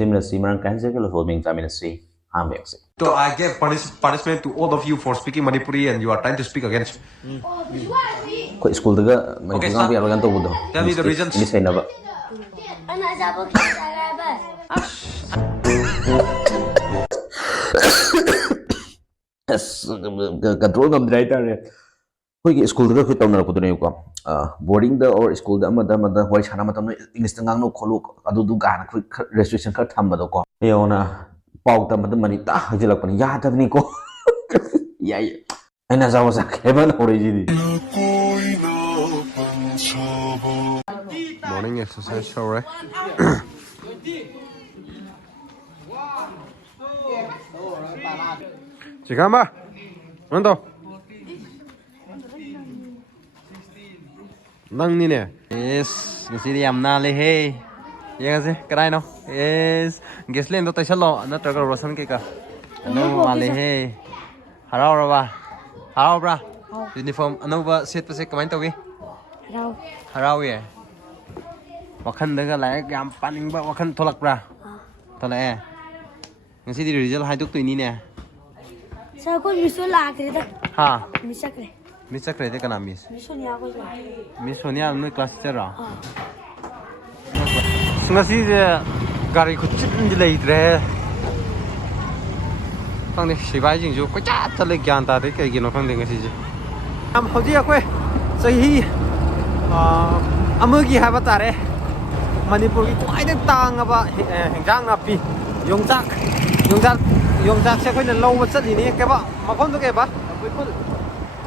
Similarly, Maran Kansa Filming Taminasi, Hambex. So I give punishment to all of you for speaking Manipuri and you are trying to speak against. School the Okay, start. Tell me the reasons. Miss Hainava. Control of the writer. We school the good owner put boarding the or school the mother, white Hanamatam, Instagram, Koluk, Adudugan, quick restriction cut Hambadoko. Leona, Pau the money, Hilapan, Yata Nico. Yeah, and as I was a Kevin originally. Morning exercise show, right? Chikamba, Mando. Nang ni nè. Yes, ngasi di amna le hey. Yang sih, kerai no. Yes, geslen to taisha lo, na traga rosan ke ka. Ano male hey. Harau ra Harau bra. Uniform ano ba set pa se kamay tawgi? Harau. Harau ye. Wakan daga lai gam paning ba wakan tolak bra. Tolak ngasi di result hai tuk tu ini nè. Sao con miso la cái đó? Ha. Miso cái. Miss Sakre ka na miss. Miso niya ako siya. Miss Sonia no class teacher ra. Ngasi je gari ko chin di lai dre. Khang de sibai jing ju ko cha ta le gyan ta de kai gi no khang de ngasi je. Am hoji akoi sahi amagi ha ba ta re. Manipur ki kwai de tang ba hengjang na pi yongchak se khoi na lo ba chat ni ke ba ma khon to ke ba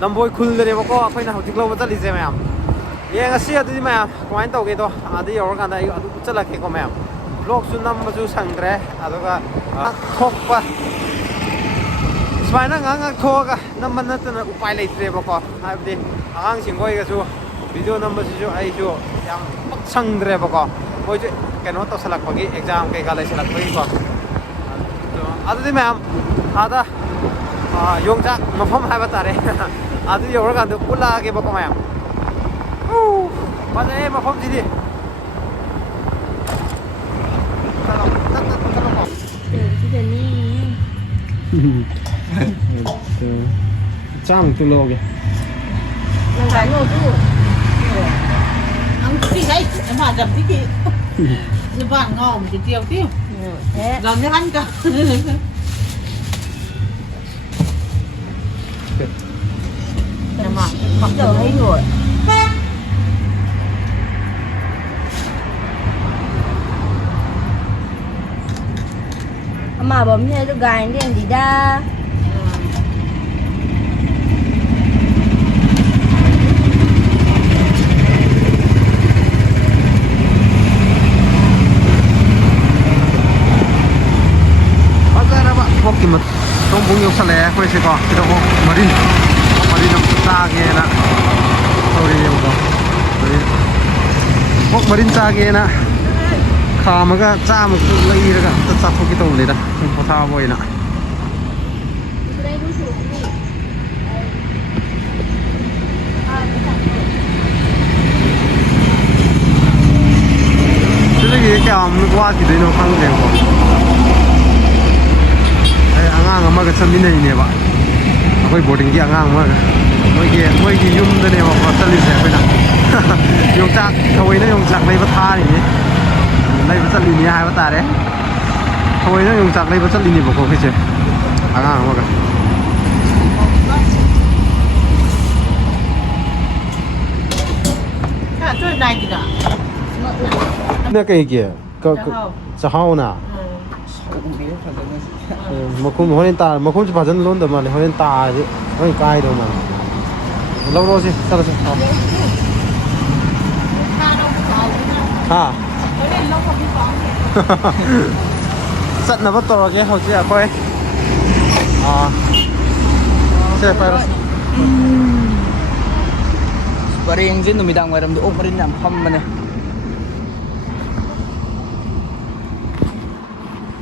Namboy khul de ba ko akhoi na hotik lo ba chali je mayam ye ngasi adi mayam kmain to ge to adi yor kan da adu chala ke ko mayam vlog su nam su sangre aduga thok pa smaina ngang thoga nam man na upai lai tre ba ko haibdi angang singoi ga su video nam ba su ai su yang sangre ba ko koi je keno to salak pagi exam ke ga lai salak pagi ko adu mayam ada yongchak mafam hai ba tare adu yor kan de pula ke ba ko mayam ba de mafam ji di Cái này. Chang tu lo ke Làm cái ngô tu. Ăn cái đấy em mà dầm cái gì như bạn ngon thì tiêu tiêu Thế. làm như anh cả Làm mà mặc đồ hay rồi. Mà bấm theo tôi gài lên gì đa. Hoki mat tong bung yok sale ko se ko kita ko marin nam sa ge na ori ye ko hok marin sa ge na kha ma ga cha ma ku lai ra ga ta sa ko ki to le da ko tha boi na chile ge ka am wa ki de no khang de ko angang ama ka chami nei ne ba akoi boarding gi angang ma moi gi yum da ne ba ko chali se ko na yong chak thoi na yong chak lai ba tha ni lai ba chali ni hai ba ta re thoi na yong chak lai ba chali ni ba ko ki che angang ma ka cả chơi này gì cả na kai ge ka sa hau na makum hoin ta makum chu bhajan lon da ma le hoin ta ji hoi kai do ma lo ro si sala si ha sat na ba to ge ho ji a koi se pa ro Paring jin numidang waram do marin nam pham mane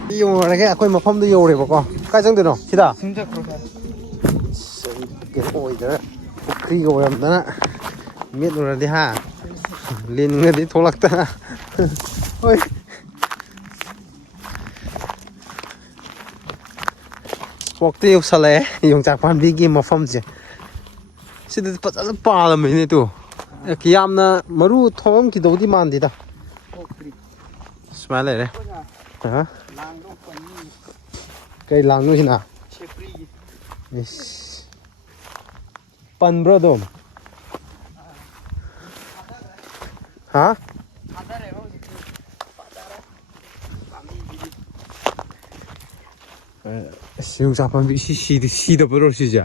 yung ra cái akoi mafam do yo re ba ko kai jang de no sida simja khro cái oi da pukri go ram da na miet ra di ha lin nge di tholak ta oi ꯄꯣꯛꯇ ꯌꯧꯁꯜꯂꯛꯑꯦ ꯌꯣꯡꯆꯥꯛ ꯄꯥꯝꯕꯤꯒꯤ ꯃꯐꯝꯁꯦ ꯁꯤꯗꯗꯤ ꯐꯖꯅ ꯄꯥꯜꯂꯝꯃꯤꯅꯦ two ꯌꯥꯝꯅ ꯃꯔꯨ ꯊꯣꯛꯑꯝꯈꯤꯗꯧꯗꯤ ꯃꯥꯟꯗꯦꯗ ꯁꯨꯃꯥꯏꯅ ꯂꯩꯔꯦ ꯀꯩ ꯂꯥꯡꯅꯣꯁꯤꯅ ꯄꯟꯕ꯭ꯔꯣ ꯑꯗꯨꯝ ꯍꯥ ꯌꯣꯡꯆꯥꯛ ꯄꯥꯝꯕꯤ ꯁꯤꯗꯕꯔꯣ ꯁꯤꯁꯦ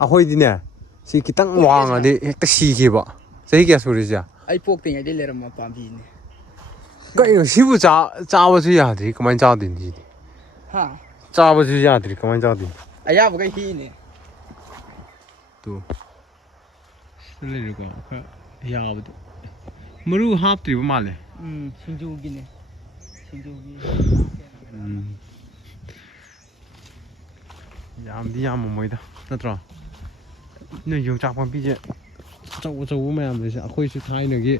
ꯑꯩꯈꯣꯏꯗꯤꯅꯦ ꯁꯤ ꯈꯤꯇꯪ ꯋꯥꯡꯉꯗꯤ ꯍꯦꯛꯇ ꯁꯤꯈꯤꯕ ꯆꯍꯤ ꯀꯌꯥ ꯁꯨꯔꯤꯁꯦ ꯑꯩ ꯄꯣꯛꯇ꯭ꯔꯤꯉꯩꯗꯩ ꯂꯩꯔꯝꯕ ꯄꯥꯝꯕꯤꯅꯦ ꯀꯩꯅꯣ ꯁꯤꯕꯨ ꯆꯥꯕꯁꯨ ꯌꯥꯗ꯭ꯔꯤ ꯀꯃꯥꯏꯅ ꯆꯥꯗꯣꯏꯅꯣ ꯁꯤꯗꯤ ꯍꯥ ꯆꯥꯕꯁꯨ ꯌꯥꯗ꯭ꯔꯤ ꯀꯃꯥꯏꯅ ꯆꯥꯗꯣꯏꯅꯣ ꯑꯌꯥꯕꯈꯩ ꯍꯤꯅꯦ ꯇꯨ ꯁꯤꯗ ꯂꯩꯔꯤꯀꯣ ꯈꯔ ꯌꯥꯕꯗꯣ ꯃꯔꯨ ꯍꯥꯞꯇ꯭ꯔꯤꯕ ꯃꯥꯜꯂꯦ ꯁꯤꯡꯖꯨꯒꯤꯅꯦ ꯁꯤꯡꯖꯨꯒꯤ ꯌꯥꯝꯗꯤ ꯌꯥꯝꯃꯝꯃꯣꯏꯗ ꯅꯠꯇ꯭ꯔꯣ ꯅꯣꯏ ꯌꯣꯡꯆꯥꯛ ꯄꯥꯝꯕꯤꯁꯦ ꯑꯆꯧ ꯑꯆꯧꯕ ꯃꯌꯥꯝꯁꯦ ꯑꯩꯈꯣꯏꯁꯨ ꯊꯥꯏꯅꯒꯤ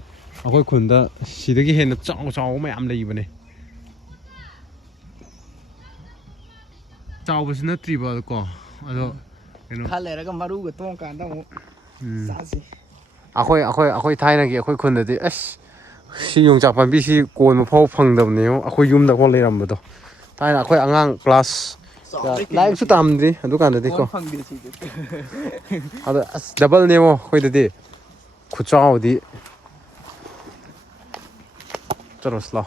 ꯑꯩꯈꯣꯏ ꯈꯨꯟꯗ ꯁꯤꯗꯒꯤ ꯍꯦꯟꯅ ꯆꯥꯎꯕ ꯃꯌꯥꯝ ꯂꯩꯕꯅꯦ ꯆꯥꯎꯕꯁꯨ ꯅꯠꯇ꯭ꯔꯤꯕꯀꯣ ꯑꯗꯣ ꯀꯩꯅꯣ ꯈꯔ ꯂꯩꯔꯒ ꯃꯔꯨꯒ ꯇꯣꯡꯀꯥꯟꯗ ꯑꯃꯨꯛ ꯆꯥꯁꯤ ꯑꯩꯈꯣꯏ ꯊꯥꯏꯅꯒꯤ ꯑꯩꯈꯣꯏ ꯈꯨꯟꯗꯗꯤ ꯑꯁ ꯁꯤ ꯌꯣꯡꯆꯥꯛ ꯄꯥꯝꯕꯤꯁꯤ ꯀꯣꯟꯕ ꯐꯥꯎ ꯐꯪꯗꯕꯅꯦ ꯑꯩꯈꯣꯏ ꯌꯨꯝꯗ ꯐꯥꯎ ꯂꯩꯔꯝꯕꯗꯣ ꯊꯥꯏꯅ ꯑꯩꯈꯣꯏ ꯑꯉꯥꯡ ꯀ꯭ꯂꯥꯁ ꯂꯥꯏꯔꯤꯛꯁꯨ ꯇꯝꯗ꯭ꯔꯤ ꯑꯗꯨꯀꯥꯟꯗꯗꯤꯀꯣ ꯐꯪꯗꯦ ꯁꯤꯗꯤ ꯑꯗ ꯑꯁ ꯗꯕꯜꯅꯦꯕꯣ ꯑꯩꯈꯣꯏꯗꯗꯤ ꯈꯨꯆꯥꯎꯗꯤ ꯆꯠꯂꯣꯁꯤ ꯂꯥꯎ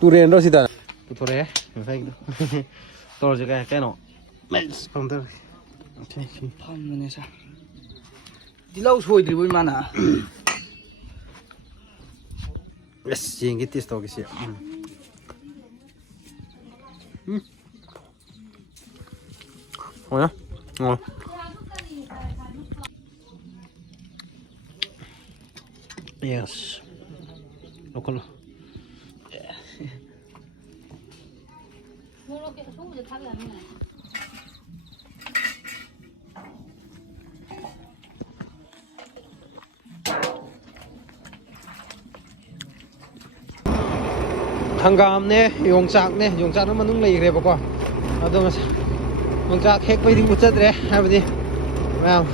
ꯇꯨꯔꯦꯟꯔꯣ ꯁꯤꯗ ꯄꯨꯊꯣꯔꯛꯑꯦ ꯉꯁꯥꯏꯒꯤꯗꯣ ꯇꯧꯔꯁꯤ ꯀꯩꯅꯣ ꯐꯝꯕꯅꯦ ꯁꯥ ꯇꯤꯜꯍꯧ ꯁꯣꯏꯗ꯭ꯔꯤꯕꯣ ꯏꯃꯥꯅ ꯑꯁ ꯌꯦꯡꯒꯦ ꯇꯦꯁ ꯇꯧꯒꯦꯁꯤ 뭐야? Yes. 로컬로. ꯍꯪꯒꯥꯝꯅꯦ ꯌꯣꯡꯆꯥꯛꯅꯦ ꯌꯣꯡꯆꯥꯛꯅ ꯃꯅꯨꯡ ꯂꯩꯈ꯭ꯔꯦꯕꯀꯣ ꯑꯗꯣ ꯉꯁꯥꯏ ꯌꯣꯡꯆꯥꯛ ꯍꯦꯛꯄꯩꯗꯤ ꯎꯠꯆꯗ꯭ꯔꯦ ꯍꯥꯏꯕꯗꯤ ꯃꯌꯥꯝ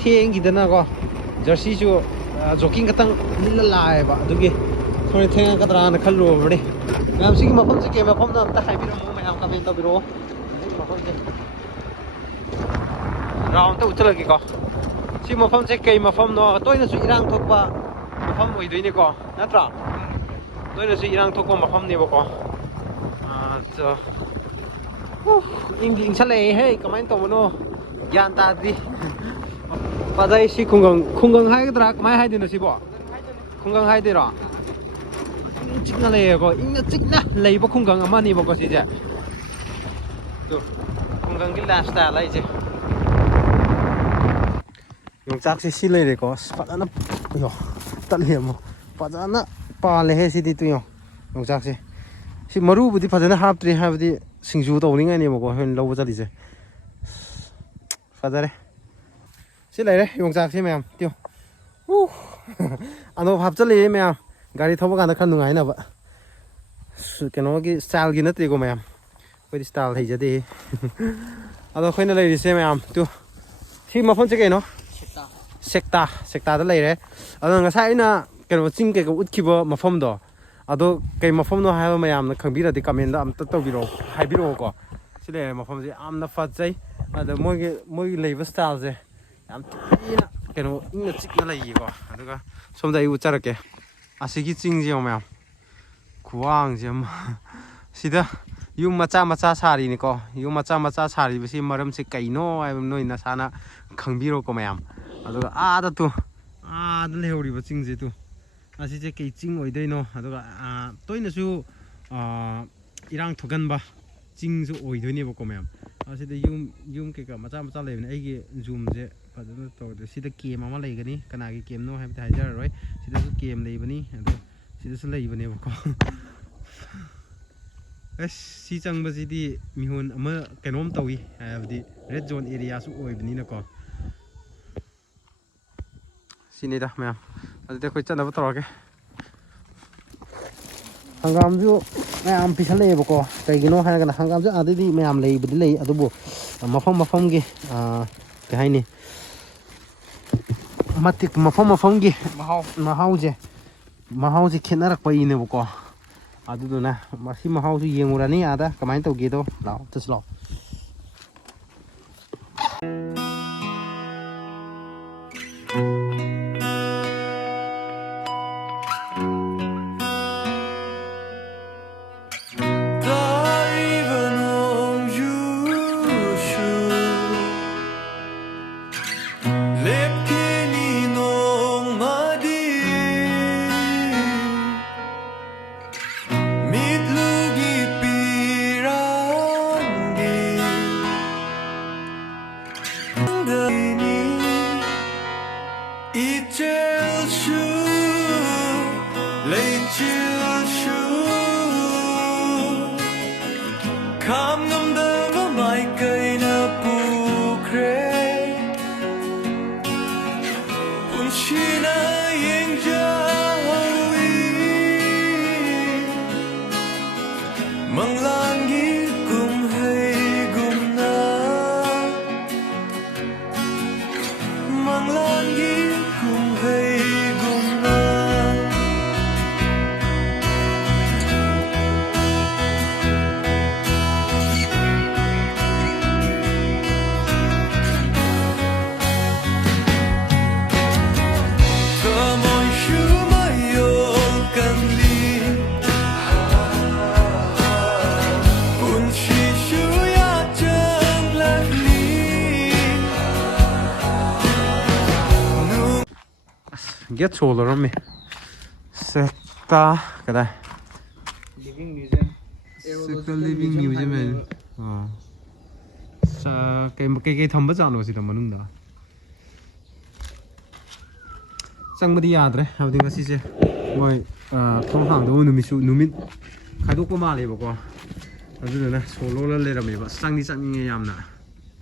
ꯊꯦꯡꯈꯤꯗꯅꯀꯣ ꯖꯔꯁꯤꯁꯨ ꯖꯣꯀꯤꯡ ꯈꯛꯇꯪ ꯂꯤꯠꯂ ꯂꯥꯛꯑꯦꯕ ꯑꯗꯨꯒꯤ ꯊꯣꯔꯦ ꯊꯦꯡꯉꯛꯀꯗ꯭ꯔꯥꯅ ꯈꯜꯂꯨꯕꯅꯤ ꯃꯌꯥꯝ ꯁꯤꯒꯤ ꯃꯐꯝꯁꯦ ꯀꯩ ꯃꯐꯝꯅꯣ ꯑꯝꯇ ꯍꯥꯏꯕꯤꯔꯝꯃꯣ ꯃꯌꯥꯝ ꯀꯃꯦꯟ ꯇꯧꯕꯤꯔꯛꯑꯣ ꯁꯤꯒꯤ ꯃꯐꯝꯁꯦ ꯔꯥꯎꯟ ꯑꯝꯇ ꯎꯠꯆꯜꯂꯒꯦꯀꯣ ꯁꯤ ꯃꯐꯝꯁꯦ ꯀꯩ ꯃꯐꯝꯅꯣ ꯇꯣꯏꯅꯁꯨ ꯏꯔꯥꯡ ꯊꯣꯛꯄ ꯃꯐꯝ ꯑꯣꯏꯗꯣꯏꯅꯤꯀꯣ ꯅꯠꯇ꯭ꯔꯥ ꯇꯣꯏꯅꯁꯨ ꯏꯔꯥꯡ ꯊꯣꯛꯄ ꯃꯐꯝꯅꯦꯕꯀꯣ ꯏꯪꯗꯤ ꯏꯪꯁꯜꯂꯛꯑꯦꯍꯦ ꯀꯃꯥꯏꯅ ꯇꯧꯕꯅꯣ ꯒ꯭ꯌꯥꯟ ꯇꯥꯗ꯭ꯔꯤ ꯄꯥꯖꯩ ꯁꯤ ꯈꯨꯡꯒꯪ ꯍꯥꯏꯒꯗ꯭ꯔꯥ ꯀꯃꯥꯏꯅ ꯍꯥꯏꯗꯣꯏꯅꯣ ꯁꯤꯕꯣ ꯈꯨꯡꯒꯪ ꯍꯥꯏꯗꯣꯏꯔꯣ ꯏꯪ ꯆꯤꯛꯅ ꯂꯩꯌꯦꯀꯣ ꯏꯪꯅ ꯆꯤꯛꯅ ꯂꯩꯕ ꯈꯨꯡꯒꯪ ꯑꯃꯅꯦꯕꯀꯣ ꯁꯤꯁꯦ ꯈꯨꯡꯒꯪꯒꯤ ꯂꯥꯏꯐ ꯁ꯭ꯇꯥꯏꯜ ꯍꯥꯏꯁꯦ ꯌꯣꯡꯆꯥꯛꯁꯦ ꯁꯤ ꯂꯩꯔꯦꯀꯣ ꯑꯁ ꯐꯖꯅ ꯇꯠꯂꯤ ꯑꯃꯨꯛ ꯐꯖꯅ ꯄꯥꯜꯂꯦꯍꯦ ꯁꯤꯗꯤ ꯇꯨꯌꯣ ꯌꯣꯡꯆꯥꯛꯁꯦ ꯁꯤ ꯃꯔꯨꯕꯨꯗꯤ ꯐꯖꯅ ꯍꯥꯞꯇ꯭ꯔꯤ ꯍꯥꯏꯕꯗꯤ ꯁꯤꯡꯖꯨ ꯇꯧꯅꯤꯡꯉꯥꯏꯅꯦꯕꯀꯣ ꯑꯩꯈꯣꯏꯅ ꯂꯧꯕ ꯆꯠꯂꯤꯁꯦ ꯐꯖꯔꯦ ꯁꯤ ꯂꯩꯔꯦ ꯌꯣꯡꯆꯥꯛꯁꯦ ꯃꯌꯥꯝ ꯇꯤꯌꯣ ꯑꯅꯣꯞ ꯍꯥꯞꯆꯜꯂꯛꯑꯦ ꯃꯌꯥꯝ ꯒꯥꯔꯤ ꯊꯧꯕ ꯀꯥꯟꯗ ꯈꯔ ꯅꯨꯡꯉꯥꯏꯅꯕ ꯀꯩꯅꯣꯒꯤ ꯁ꯭ꯇꯥꯏꯜꯒꯤ ꯅꯠꯇꯦꯀꯣ ꯃꯌꯥꯝ ꯑꯩꯈꯣꯏꯗꯤ ꯁ꯭ꯇꯥꯏꯜ ꯍꯩꯖꯗꯦ ꯑꯗꯣ ꯑꯩꯈꯣꯏꯅ ꯂꯩꯔꯤꯁꯦ ꯃꯌꯥꯝ ꯇꯨ ꯁꯤ ꯃꯐꯝꯁꯦ ꯀꯩꯅꯣ ꯁꯦꯛꯇꯥꯗ ꯂꯩꯔꯦ ꯑꯗꯣ ꯉꯁꯥꯏ ꯑꯩꯅ ꯀꯩꯅꯣ ꯆꯤꯡ ꯀꯩꯀꯥ ꯎꯠꯈꯤꯕ ꯃꯐꯝꯗꯣ ꯑꯗꯣ ꯀꯩ ꯃꯐꯝꯅꯣ ꯍꯥꯏꯕ ꯃꯌꯥꯝꯅ ꯈꯪꯕꯤꯔꯗꯤ ꯀꯃꯦꯟꯗ ꯑꯝꯇ ꯍꯥꯏꯕꯤꯔꯛꯑꯣꯀꯣ ꯁꯤ ꯂꯩꯔꯦ ꯃꯐꯝꯁꯦ ꯌꯥꯝꯅ ꯐꯖꯩ ꯑꯗ ꯃꯣꯏꯒꯤ ꯂꯩꯕ ꯁ꯭ꯇꯥꯏꯜꯁꯦ ꯌꯥꯝ ꯊꯤꯅ ꯀꯩꯅꯣ ꯏꯪꯅ ꯆꯤꯛꯅ ꯂꯩꯌꯦꯀꯣ ꯑꯗꯨꯒ ꯁꯣꯝꯗ ꯑꯩ ꯎꯠꯆꯔꯛꯀꯦ ꯑꯁꯤꯒꯤ ꯆꯤꯡꯁꯦ ꯌꯦꯡꯉꯣ ꯃꯌꯥꯝ ꯈꯨꯋꯥꯡꯁꯦ ꯑꯃ ꯁꯤꯗ ꯌꯨꯝ ꯃꯆꯥ ꯁꯥꯔꯤꯅꯤꯀꯣ ꯌꯨꯝꯃꯆꯥ ꯁꯥꯔꯤꯕꯁꯤ ꯃꯔꯝꯁꯦ ꯀꯩꯅꯣ ꯍꯥꯏꯕ ꯅꯣꯏ ꯅꯁꯥꯅ ꯈꯪꯕꯤꯔꯣꯀꯣ ꯃꯌꯥꯝ ꯑꯗꯨꯒ ꯑꯥꯗ ꯂꯩꯍꯧꯔꯤꯕ ꯆꯤꯡꯁꯦ ꯑꯁꯤꯁꯦ ꯀꯩ ꯆꯤꯡ ꯑꯣꯏꯗꯣꯏꯅꯣ ꯑꯗꯨꯒ ꯇꯣꯏꯅꯁꯨ ꯏꯔꯥꯡ ꯊꯣꯛꯒꯟꯕ ꯆꯤꯡꯁꯨ ꯑꯣꯏꯗꯣꯏꯅꯦꯕꯀꯣ ꯃꯌꯥꯝ ꯑꯁꯤꯗ ꯌꯨꯝ ꯀꯩꯀꯥ ꯃꯆꯥ ꯂꯩꯕꯅꯦ ꯑꯩꯒꯤ ꯖꯨꯝꯁꯦ ꯐꯖꯅ ꯇꯧꯗ꯭ꯔꯦ ꯁꯤꯗ ꯀꯦꯝ ꯑꯃ ꯂꯩꯒꯅꯤ ꯀꯅꯥꯒꯤ ꯀꯦꯝꯅꯣ ꯍꯥꯏꯕꯗꯤ ꯍꯥꯏꯖꯔꯔꯣই ꯁꯤꯗꯁꯨ ꯀꯦꯝ ꯂꯩꯕꯅꯤ ꯑꯗꯣ ꯁꯤꯗꯁꯨ ꯂꯩꯕꯅꯦꯕꯀꯣ ꯑꯁ ꯁꯤ ꯆꯪꯕꯁꯤꯗꯤ ꯃꯤꯍꯨꯟ ꯑꯃ ꯀꯩꯅꯣꯝ ꯇꯧꯏ ꯍꯥꯏꯕꯗꯤ ꯔꯦꯠ ꯖꯣꯟ ꯑꯦꯔꯤꯌꯥꯁꯨ ꯑꯣꯏꯕꯅꯤꯅꯀꯣ ꯁꯤꯅꯤꯗ ꯃꯌꯥꯝ ꯑꯗꯨꯗꯤ ꯑꯩꯈꯣꯏ ꯆꯠꯅꯕ ꯇꯧꯔꯒꯦ ꯍꯪꯒꯥꯝꯁꯨ ꯃꯌꯥꯝ ꯄꯤꯁꯜꯂꯛꯑꯦꯕꯀꯣ ꯀꯩꯒꯤꯅꯣ ꯍꯥꯏꯔꯒꯅ ꯍꯪꯒꯥꯝꯁꯨ ꯑꯥꯗꯩꯗꯤ ꯃꯌꯥꯝ ꯂꯩꯕꯨꯗꯤ ꯂꯩ ꯑꯗꯨꯕꯨ ꯃꯐꯝ ꯃꯐꯝꯒꯤ ꯀꯩ ꯍꯥꯏꯅꯤ ꯃꯐꯝ ꯃꯐꯝꯒꯤ ꯃꯍꯥꯎꯁꯦ ꯈꯦꯠꯅꯔꯛꯄꯒꯤꯅꯦꯕꯀꯣ ꯑꯗꯨꯗꯨꯅ ꯃꯁꯤ ꯃꯍꯥꯎꯁꯨ ꯌꯦꯡꯉꯨꯔꯅꯤ ꯑꯥꯗ ꯀꯃꯥꯏꯅ ꯇꯧꯒꯦꯗꯣ ꯂꯥꯛꯑꯣ ꯆꯠꯁꯤ ꯂꯥꯛꯑꯣ Get solar on me. Sekta kada. Living Museum. Sekta Living Museum. Sa cái thầm bất giản của gì tầm mình đó. Sang bên đi à đấy, học tiếng cái gì? Ngoài thông hàng đó numit khai thác qua mà lấy bao qua. Rồi nè, solo là lấy làm gì vậy? Sang đi sang như nhầm nè,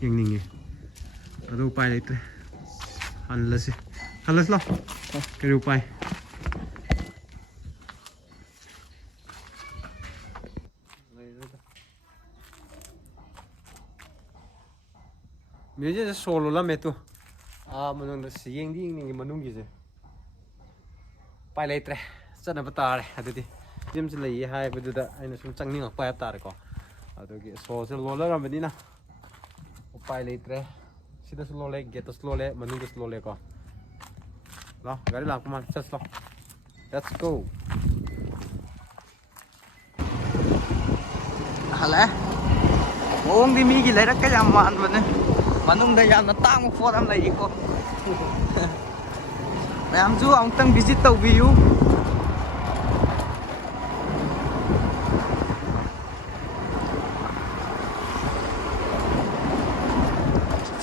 như này. Rồi bay lấy thế. Hành là gì? Hành là sao? Cái điều bay. Bây giờ solo lắm mẹ tu. Mình đang sử dụng đi những cái mình gì bay lấy tre, rất là bất tài đấy. Hadi đi, điểm sẽ lấy hai bây giờ anh nó xuống trăng những bay bất tài có. Hadi cái số sẽ lôi ra bên đi na. Bay lấy tre, xin được lôi lấy, get us lôi lấy, mình được lôi lấy có. Đó, cái làm come on, just let's go. Hả? Ông đi mi cái lấy cái làm mặn vậy nè. Mà nung đây nó tăng một phút em lấy cô. Mẹ em chú ông tăng visit tàu view.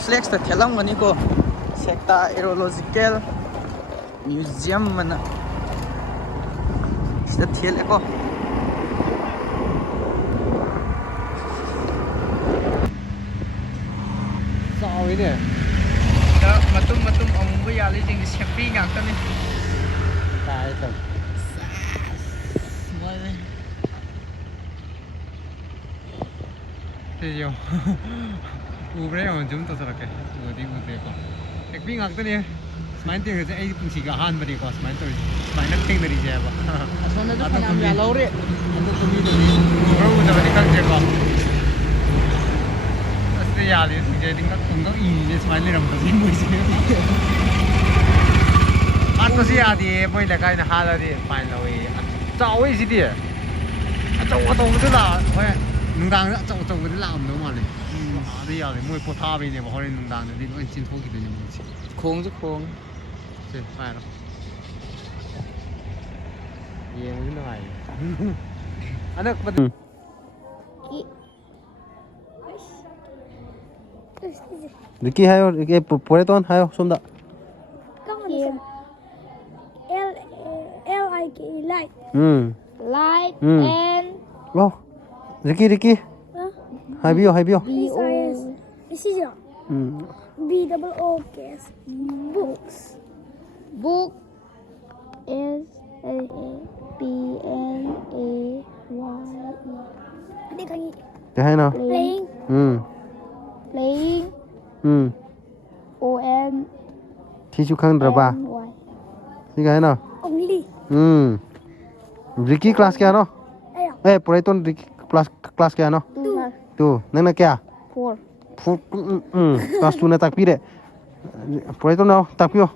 Flex là theo lòng mà ní cô. Sekta Aerological Museum mà nè. Sẽ theo lại cô. Sao vậy nè? Đó, matum ông bây giờ lấy chừng safety ngạc tân đi. Tài tầng. Thế gì? Ubre yang jum to sarak. Udi ude ko. Ek bi ngak tani. Smain te je ai punchi ga han bari ko smain to. Smain nak ting dari je ba. Asal ada kan ambil lalu re. Ando kumi to ni. Bro udah bari kan je ko. Asli ya le je ding nak tung ko i je smain le ram to je moi je. An to si ya di moi la kai na ha la di fine lo e. Chao e si di. A chao a tong de la. Hoi. Nungdang chao chao de la am do ma le. Đấy giờ thì mua pot tha bên này mà họ lên nông đàn thì nó chín thô kịp được nhiều gì. Khôn chứ khôn. Chứ phải đâu. Nhiều cái này. Anh được bắt. Ricky hayo, cái pore ton hayo, sunda. L-I-K light. Light Mm. and Wow. Ricky. Hai bio. B-O-S. This is your B-O-O-K-S. Books. Book is A-B-N-A cái hay nào Playing. Playing. O-N. Thì chú khăn rồi bà. Y. Thì cái hay nào Only. Ricky class क्या नो Ayo. Proton Ricky class क्या नो 2. तू नंगे क्या 4. class 2 ने तक P रे Proton ना तक पियो